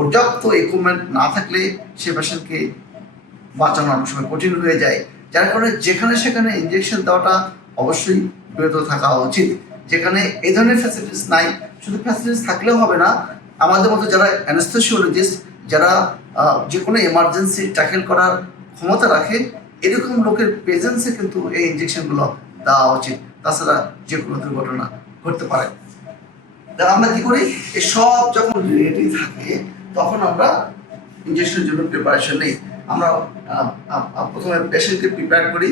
পর্যাপ্ত ইকুইপমেন্ট না থাকলে সে পেশেন্টকে বাঁচানো অনেক সময় কঠিন হয়ে যায়, যার কারণে যেখানে সেখানে ইঞ্জেকশন দেওয়াটা অবশ্যই বিরত থাকা উচিত। যেখানে এই ধরনের ফ্যাসিলিটিস নাই, শুধু ফ্যাসিলিটিস থাকলেও হবে না, আমাদের মতো যারা অ্যানেস্থেসিওলজিস্ট, যারা যে কোনো এমার্জেন্সি ট্যাকেল করার ক্ষমতা রাখে, এরকম লোকের প্রেজেন্সে কিন্তু এই ইঞ্জেকশনগুলো দেওয়া উচিত। তাছাড়া যে কোনো দুর্ঘটনা ঘটতে পারে। আমরা কি করি, এই সব যখন রেডি থাকে তখন আমরা ইঞ্জেকশনের জন্য প্রিপারেশন নেই। আমরা প্রথমে পেশেন্টকে প্রিপেয়ার করি।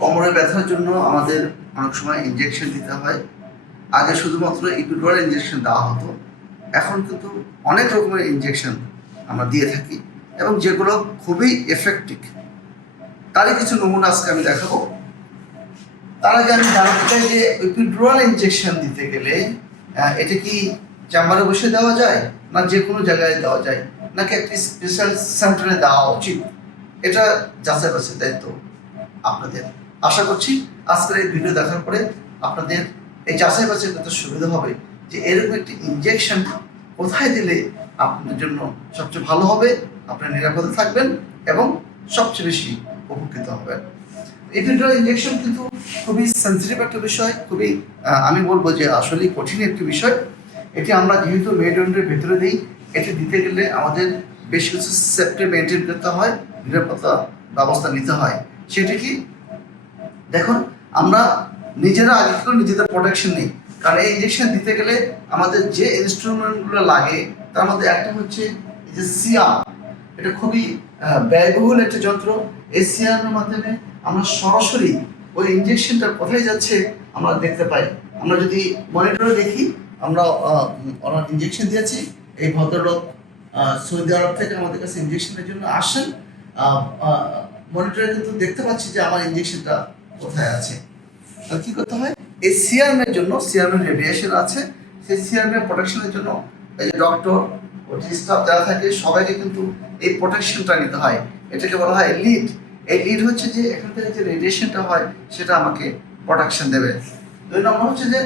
কোমরের ব্যথার জন্য আমাদের অনেক সময় ইঞ্জেকশন দিতে হয়। আগে শুধুমাত্র ইপিডুরাল ইঞ্জেকশন দেওয়া হতো, এখন কিন্তু অনেক রকমের ইঞ্জেকশন আমরা দিয়ে থাকি এবং যেগুলো খুবই এফেক্টিভ। তারই কিছু নমুনা আজকে আমি দেখাবো। তার আগে আমি জানাতে চাই যে ইপিডুরাল ইঞ্জেকশন দিতে গেলে এটা কি চেম্বারে বসে দেওয়া যায়, না যে কোনো জায়গায় দেওয়া যায়, নাকি একটি স্পেশাল সেন্টারে দেওয়া উচিত, এটা যাচাই বাছাই দায়িত্ব আপনাদের। আশা করছি আজকের এই ভিডিও দেখার পরে আপনাদের এই যাচাই বাছাই করতে সুবিধা হবে যে এরকম একটি ইঞ্জেকশন কোথায় দিলে আপনার জন্য সবচেয়ে ভালো হবে, আপনার নিরাপদে থাকবেন এবং সবচেয়ে বেশি উপকৃত হবেন। ইপিডুরাল ইঞ্জেকশন কিন্তু খুবই সেন্সিটিভ একটা বিষয়, খুবই আমি বলবো যে আসলেই কঠিন একটি বিষয়। এটি আমরা যেহেতু মেরুদণ্ডের ভেতরে দিই, এটি দিতে গেলে আমাদের বেশ কিছু সেফটি মেনটেন করতে হয়, নিরাপত্তা ব্যবস্থা নিতে হয়। সেটি কি দেখুন, আমরা নিজেরা আগে থেকে নিজেদের প্রোটেকশন নিই, কারণ এই ইঞ্জেকশন দিতে গেলে আমাদের যে ইনস্ট্রুমেন্টগুলো লাগে তার মধ্যে একটা হচ্ছে এই যে সিআর। এটা খুবই ব্যয়বহুল একটা যন্ত্র। এই সিআরের মাধ্যমে আমরা সরাসরি ওই ইঞ্জেকশনটা কোথায় যাচ্ছে আমরা দেখতে পাই। আমরা যদি মনিটরে দেখি, আমরা ওনার ইঞ্জেকশন দিয়েছি, এই ভদ্রলোক সৌদি আরব থেকে আমাদের কাছে ইঞ্জেকশনের জন্য আসেন, মনিটরে কিন্তু দেখতে পাচ্ছি যে আমার ইঞ্জেকশনটা কোথায় আছে। আর কি করতে হয়, এই সিআরএমের জন্য, সিআরএমের রেডিয়েশন আছে, সেই সিআরএমের প্রোটেকশনের জন্য এই যে ডক্টর ও স্টাফ যারা থাকে সবাইকে কিন্তু এই প্রোটেকশনটা নিতে হয়। এটাকে বলা হয় লিড। এই লিড হচ্ছে যে এখান থেকে যে রেডিয়েশনটা হয় সেটা আমাকে প্রোটেকশন দেবে। দুই নম্বর হচ্ছে যে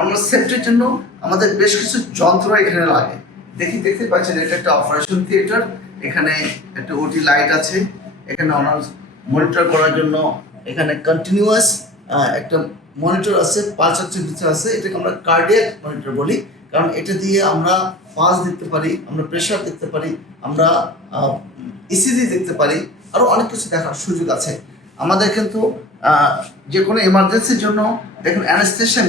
অন্য সেফটির জন্য আমাদের বেশ কিছু যন্ত্র এখানে লাগে। দেখতে পাচ্ছেন এটা একটা অপারেশন থিয়েটার, এখানে একটা ওটি লাইট আছে, এখানে অনার মনিটর করার জন্য এখানে কন্টিনিউয়াস একটা মনিটর আছে, পালস অক্সিমিটার আছে, এটাকে আমরা কার্ডিয়াক মনিটর বলি, কারণ এটা দিয়ে আমরা পালস দেখতে পারি, আমরা প্রেশার দেখতে পারি, আমরা ইসিজি দেখতে পারি, আরও অনেক কিছু দেখার সুযোগ আছে আমাদের। কিন্তু যে কোনো এমার্জেন্সির জন্য দেখুন অ্যানেস্থেশিয়া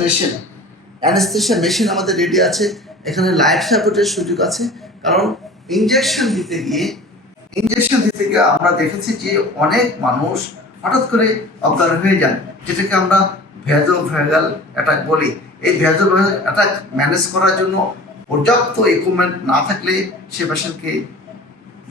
মেশিন আমাদের রেডি আছে, এখানে লাইফ সাপোর্টের সুযোগ আছে। কারণ ইঞ্জেকশন দিতে গিয়ে আমরা দেখেছি যে অনেক মানুষ হঠাৎ করে অজ্ঞান হয়ে যান, যেটাকে আমরা ভ্যাজোভ্যাগাল অ্যাটাক বলি। এই ভ্যাজোভ্যাগাল অ্যাটাক ম্যানেজ করার জন্য পর্যাপ্ত ইকুইপমেন্ট না থাকলে সে পেশেন্টকে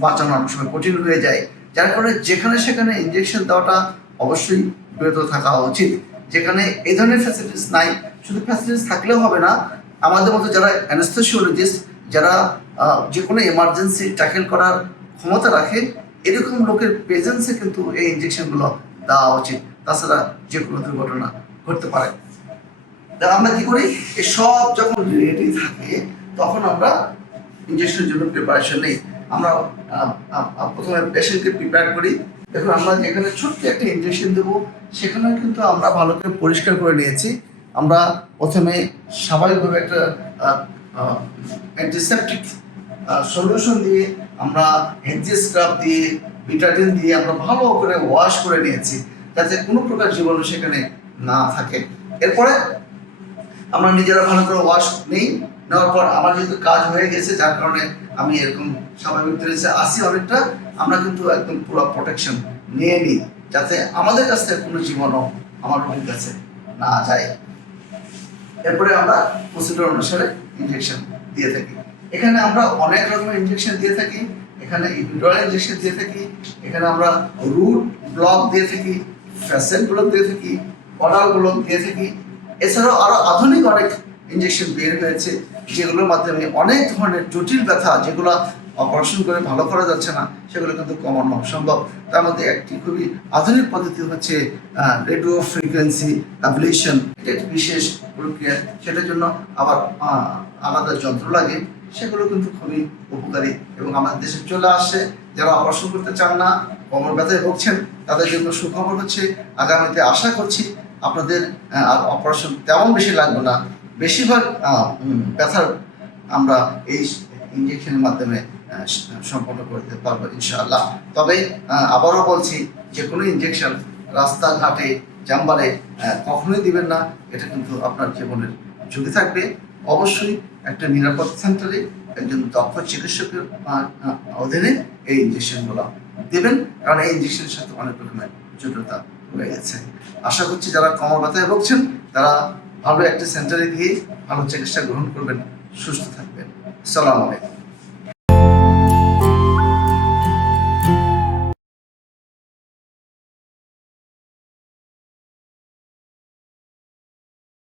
বাঁচানো অনেক সময় কঠিন হয়ে যায়, যার কারণে যেখানে সেখানে ইঞ্জেকশন দেওয়াটা অবশ্যই বিরত থাকা উচিত। যেখানে এই ধরনের ফ্যাসিলিটিস নাই, শুধু ফ্যাসিলিটিস থাকলেও হবে না, আমাদের মতো যারা অ্যানেস্থেসিওলজিস্ট, যারা যে কোনো এমার্জেন্সি ট্যাকেল করার ক্ষমতা রাখে, এরকম লোকের প্রেজেন্সে কিন্তু এই ইঞ্জেকশনগুলো দেওয়া উচিত। তাছাড়া যে কোনো দুর্ঘটনা ঘটতে পারে। আমরা কি করি, এই সব যখন রেডি থাকে তখন আমরা ইঞ্জেকশনের জন্য প্রিপারেশন নেই। আমরা প্রথমে পেশেন্টকে প্রিপেয়ার করি। দেখুন, আমরা যেখানে ছোট্ট একটা ইঞ্জেকশন দেবো সেখানেও কিন্তু আমরা ভালো করে পরিষ্কার করে নিয়েছি। আমরা প্রথমে স্বাভাবিকভাবে একটা অ্যান্টিসেপটিক সলিউশন দিয়ে, আমরা হেনজি স্ক্রাব দিয়ে, বিটাডিন দিয়ে আমরা ভালো করে ওয়াশ করে নিয়েছি, যাতে কোনো প্রকার জীবাণু সেখানে না থাকে। এরপরে আমরা নিজেরা ভালো করে ওয়াশ নেওয়ার পর আমার যেহেতু কাজ হয়ে গেছে, যার কারণে আমি এরকম স্বাভাবিক ড্রেসে আসি অনেকটা, আমরা কিন্তু একদম পুরো প্রোটেকশন নিয়ে নিই, যাতে আমাদের কাছ থেকে কোনো জীবাণু আমার রোগীর কাছে না যায়। এরপরে আমরা প্রসিডিউর অনুসারে ইনজেকশন দিয়ে থাকি। এখানে আমরা অনেক রকমের ইনজেকশন দিয়ে থাকি, এখানে ইপিডুরাল ইনজেকশন দিয়ে থাকি, এখানে আমরা রুট ব্লক দিয়ে থাকি, ফ্যাসেট ব্লক দিয়ে থাকি, অডাল ব্লক দিয়ে থাকি। এছাড়াও আরও আধুনিক অনেক ইনজেকশন বের হয়েছে, যেগুলোর মাধ্যমে অনেক ধরনের জটিল ব্যথা যেগুলো অপারেশন করে ভালো করা যাচ্ছে না সেগুলো কিন্তু কমানো সম্ভব। তার মধ্যে একটি খুবই আধুনিক পদ্ধতি হচ্ছে রেডিও ফ্রিকোয়েন্সি অ্যাবলেশন। এটা একটি বিশেষ প্রক্রিয়া, সেটার জন্য আবার আলাদা যন্ত্র লাগে, সেগুলো কিন্তু খুবই উপকারী এবং আমাদের দেশে চলে আসছে। যারা অপারেশন করতে চান না, কোমর ব্যথায় ভুগছেন, তাদের জন্য সুখবর হচ্ছে আগামীতে আশা করছি আপনাদের আর অপারেশন তেমন বেশি লাগবে না। বেশিরভাগ ব্যথার আমরা এই ইঞ্জেকশনের মাধ্যমে সম্পন্ন করতে পারবো ইনশাআল্লাহ। তবে আবারও বলছি, যে কোনো ইঞ্জেকশন রাস্তাঘাটে চেম্বারে কখনোই দিবেন না, এটা কিন্তু আপনার জীবনের ঝুঁকি থাকবে। অবশ্যই একটা নিরাপদ সেন্টারে একজন দক্ষ চিকিৎসকের অধীনে এই ইঞ্জেকশনগুলো দেবেন, কারণ এই ইঞ্জেকশনের সাথে অনেক রকমের জটিলতা রয়ে গেছে। আশা করছি যারা কোমর ব্যথায় ভুগছেন তারা ভালো একটা সেন্টারে গিয়ে ভালো চিকিৎসা গ্রহণ করবেন, সুস্থ থাকবেন। আসসালামু আলাইকুম।